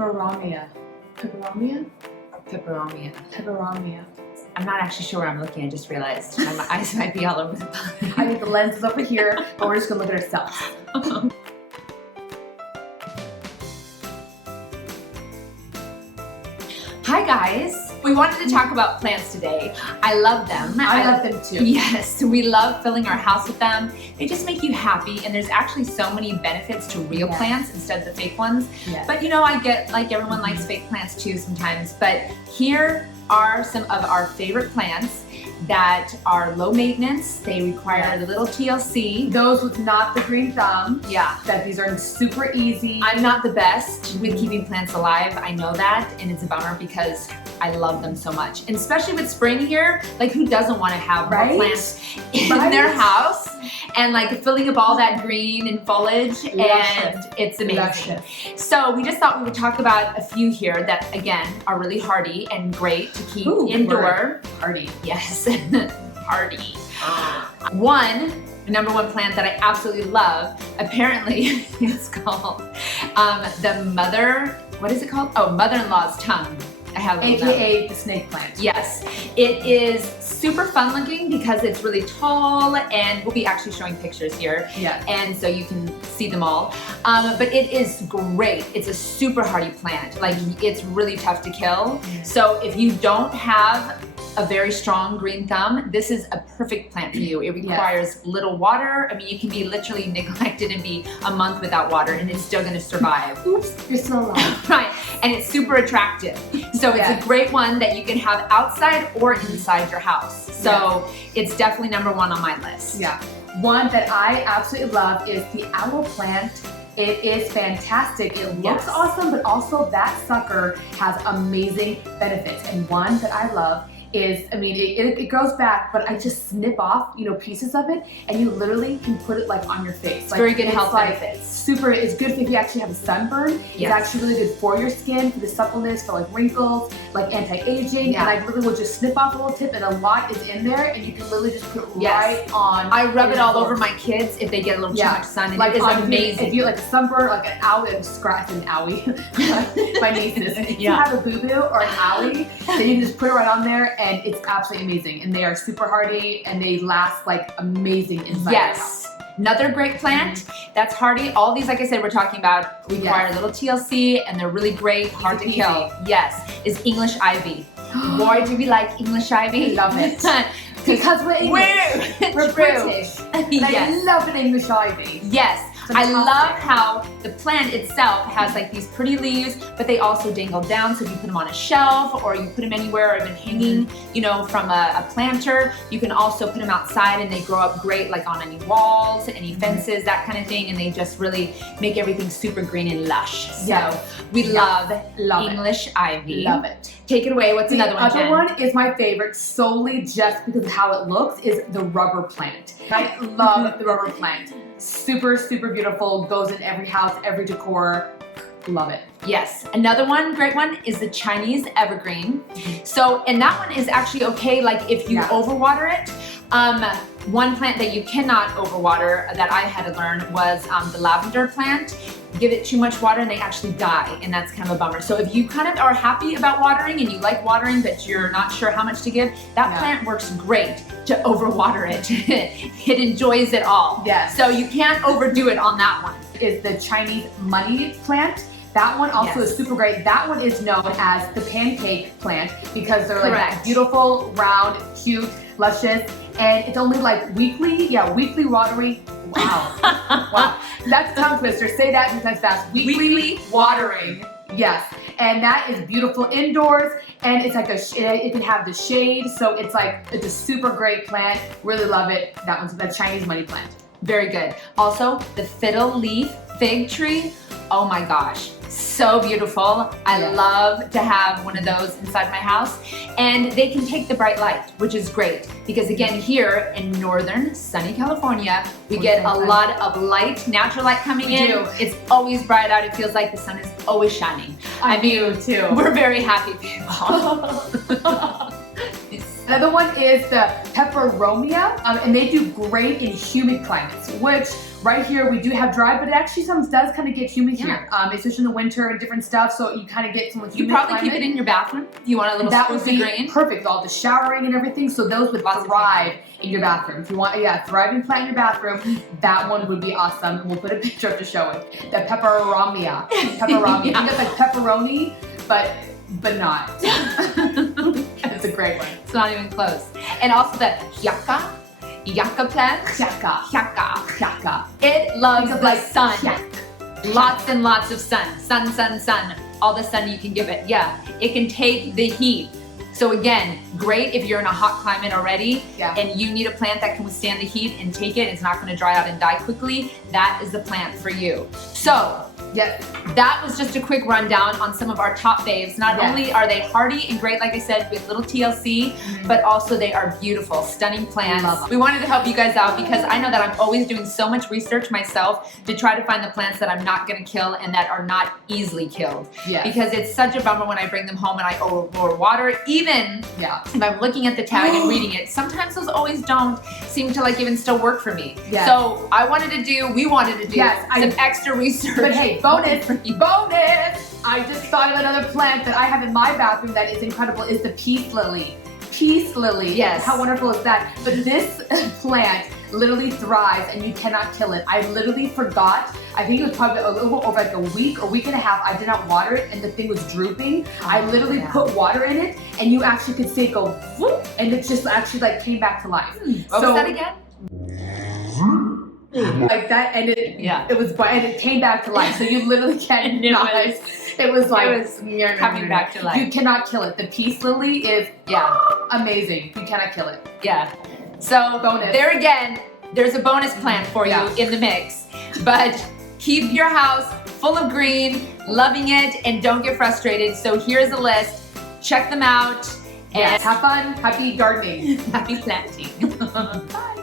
Peperomia. Peperomia? Peperomia. Peperomia. I'm not actually sure where I'm looking. I just realized my eyes might be all over the place. I think the lens is over here, but we're just gonna look at ourselves. Hi guys! We wanted to talk about plants today. I love them. I love them too. Yes, we love filling our house with them. They just make you happy, and there's actually so many benefits to real plants instead of the fake ones. Yes. But you know, I get like everyone likes fake plants too sometimes. But here are some of our favorite plants that are low maintenance. They require a little TLC. Those with not the green thumb. Yeah. That these are super easy. I'm not the best with keeping plants alive. I know that, and it's a bummer because I love them so much. And especially with spring here, like who doesn't want to have more plants in their house and like filling up all that green and foliage, and it's amazing. So we just thought we would talk about a few here that again are really hardy and great to keep indoor. Hardy. Yes, hardy. Number one plant that I absolutely love, apparently it's called what is it called? Oh, mother-in-law's tongue. I have AKA the snake plant. Yes, it is super fun looking because it's really tall, and we'll be actually showing pictures here. Yeah. And so you can see them all. But it is great. It's a super hardy plant. Like it's really tough to kill. So if you don't have a very strong green thumb, this is a perfect plant for you. It requires little water. I mean, you can be literally neglected and be a month without water and it's still gonna survive. Oops, you're still alive. Right, and it's super attractive. So it's a great one that you can have outside or inside your house. So it's definitely number one on my list. Yeah. One that I absolutely love is the Aloe Plant. It is fantastic. It looks awesome, but also that sucker has amazing benefits. And one that I love is, I mean, it grows back, but I just snip off, you know, pieces of it, and you literally can put it like on your face. It's like, very good health like benefits. Super, it's good if you actually have a sunburn. It's actually really good for your skin, for the suppleness, for like wrinkles, like anti-aging. And I literally will just snip off a little tip, and a lot is in there, and you can literally just put it right on. I rub it all over my kids if they get a little too much sun, and like it is amazing. If you like a sunburn, like an owie, a scratch, an owie, my nieces. If you have a boo-boo or an owie, then you can just put it right on there, and it's absolutely amazing. And they are super hardy, and they last like amazing inside your house. Another great plant that's hardy. All these, like I said, we're talking about require a little TLC, and they're really great, hard to kill. Yes, is English ivy. Boy, do we like English ivy? I love it. Because we're English. We're British. I love an English ivy. Yes. I love how the plant itself has like these pretty leaves, but they also dangle down. So if you put them on a shelf or you put them anywhere, or even hanging, you know, from a planter, you can also put them outside, and they grow up great, like on any walls, any fences, that kind of thing. And they just really make everything super green and lush. So we love English ivy. Love it. Take it away. What's another one, Jen? The other one is my favorite solely just because of how it looks, is the rubber plant. I love the rubber plant. Super, super beautiful. Goes in every house, every decor. Love it. Yes. Another one, great one, is the Chinese evergreen. So, and that one is actually okay, like if you overwater it. One plant that you cannot overwater that I had to learn was the lavender plant. Give it too much water and they actually die, and that's kind of a bummer. So if you kind of are happy about watering and you like watering but you're not sure how much to give, that plant works great to overwater it. It enjoys it all. Yes. So you can't overdo it on that one. Is the Chinese money plant. That one also is super great. That one is known as the pancake plant because they're like beautiful, round, cute, luscious, and it's only like weekly watering. Wow. Wow. That's a tongue twister. Say that 10 times fast. Weekly watering. Yes. And that is beautiful indoors, and it's like it can have the shade, so it's a super great plant. Really love it. That one's the Chinese money plant. Very good. Also, the fiddle leaf fig tree. Oh my gosh, so beautiful. I love to have one of those inside my house, and they can take the bright light, which is great because again, here in northern sunny California, we get a lot of light, natural light coming in. It's always bright out. It feels like the sun is always shining. I mean, too. We're very happy people. Another one is the Peperomia, and they do great in humid climates, which right here we do have dry, but it actually sometimes does kind of get humid here, especially in the winter and different stuff. So you kind of get some humid. You probably keep it in your bathroom. If you want a little sprucey green. Perfect, all the showering and everything. So those would thrive in your bathroom. If you want, thriving plant in your bathroom, that one would be awesome. And we'll put a picture up to show it. The Peperomia. Peperomia. I think it's like pepperoni, but not. It's a great one. It's not even close. And also the Yucca plant. Yucca. It loves the sun. Yuck. Lots and lots of sun. Sun. All the sun you can give it. Yeah, it can take the heat. So again, great if you're in a hot climate already and you need a plant that can withstand the heat and take it. It's not going to dry out and die quickly. That is the plant for you. So that was just a quick rundown on some of our top faves. Not only are they hardy and great, like I said, with little TLC, but also they are beautiful, stunning plants. We wanted to help you guys out because I know that I'm always doing so much research myself to try to find the plants that I'm not going to kill and that are not easily killed. Because it's such a bummer when I bring them home and I overwater. Even if I'm looking at the tag and reading it, sometimes those always don't seem to like even still work for me. So we wanted to do some extra research. But hey, bonus! I just thought of another plant that I have in my bathroom that is incredible, is the peace lily. Peace lily. Yes. How wonderful is that? But this plant literally thrives and you cannot kill it. I literally forgot. I think it was probably a little over like a week and a half. I did not water it and the thing was drooping. I literally put water in it and you actually could see it go whoop, and it just actually like came back to life. What was that again? Like that, and it was and it came back to life. So you literally can't. It was coming back to life. You cannot kill it. The peace lily is amazing. You cannot kill it. So bonus. There again, there's a bonus plant for you in the mix. But keep your house full of green, loving it, and don't get frustrated. So here's a list. Check them out. And have fun. Happy gardening. Happy planting. Bye.